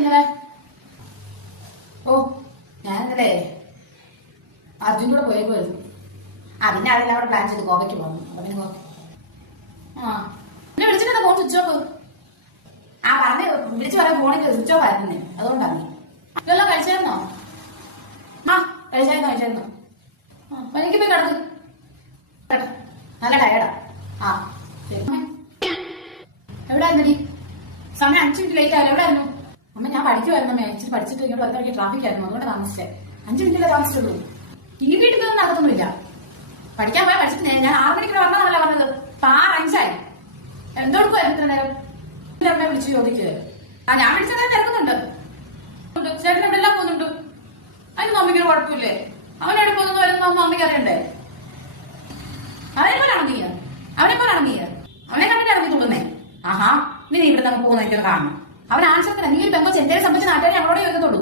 ഇന്നലെ ഓ ഞാൻ അർജുൻ കൂടെ പോയേക്കുമായിരുന്നു ആ പിന്നെ അതെല്ലാം അവിടെ പ്ലാൻ ചെയ്ത് ഗോവയ്ക്ക് പോകുന്നു അപ്പൊ പിന്നെ ആ പിന്നെ വിളിച്ചിട്ട് ഫോൺ സ്വിച്ച് ഓഫ് ആ പറഞ്ഞ വിളിച്ചു പറയാൻ ഫോണിൽ സ്വിച്ച് ഓഫ് ആയിരുന്നു. അതുകൊണ്ടാണ്. ഇതെല്ലാം കഴിച്ചായിരുന്നോ? ആ കഴിച്ചായിരുന്നു കഴിച്ചായിരുന്നു? എനിക്ക് പോയി കിടന്നു നല്ല ടയർഡാ ആ. എവിടെ ആയിരുന്നു നീ? സമയം അഞ്ച് മിനിറ്റ് ലേറ്റ് ആയാലും എവിടെയായിരുന്നു അമ്മ ഞാൻ പഠിക്കുമായിരുന്നു അമ്മ. ഇച്ചിരി പഠിച്ചിട്ട് ഇങ്ങോട്ട് വന്നിട്ട് ട്രാഫിക് ആയിരുന്നു. അതുകൊണ്ട് താമസിച്ചേ. അഞ്ച് മിനിറ്റല്ലേ താമസിച്ചുള്ളൂ. ഈ വീട്ടിൽ ഇതൊന്നും നടക്കത്തൊന്നുമില്ല. പഠിക്കാൻ പോയാൽ പഠിച്ചിട്ട് ഞാൻ- ആറ് മണിക്ക് വന്നതല്ല പറഞ്ഞത്. ആറ് അഞ്ചായി. എന്തെടുക്കുമായിരുന്നു നേരം? വിളിച്ച് ചോദിക്കുക ആ ഞാൻ വിളിച്ചത് തിരക്കുന്നുണ്ട്. ചേട്ടൻ ഇവിടെ എല്ലാം പോകുന്നുണ്ട്. അതിന് മമ്മിക്ക് ഒരു കുഴപ്പമില്ലേ? അവൻ എവിടെ പോകുന്നു വരുന്ന അമ്മയ്ക്ക് അറിയണ്ടേ? അവനെ പോലാണോ നീ അവനെ പോലാണോ നീ അവനെ കണ്ടിട്ട് ഇറങ്ങി തുള്ളുന്നേ ആഹാ നീ ഇവിടെ നമുക്ക് പോകുന്ന എനിക്കൊന്ന് കാണണം. അവൻ ആൻസർ നീ ഒരു പെങ്കോ എന്തേലും സംബന്ധിച്ച് നാട്ടുകാരെ ഞങ്ങളോട് ചോദിക്കത്തുള്ളൂ.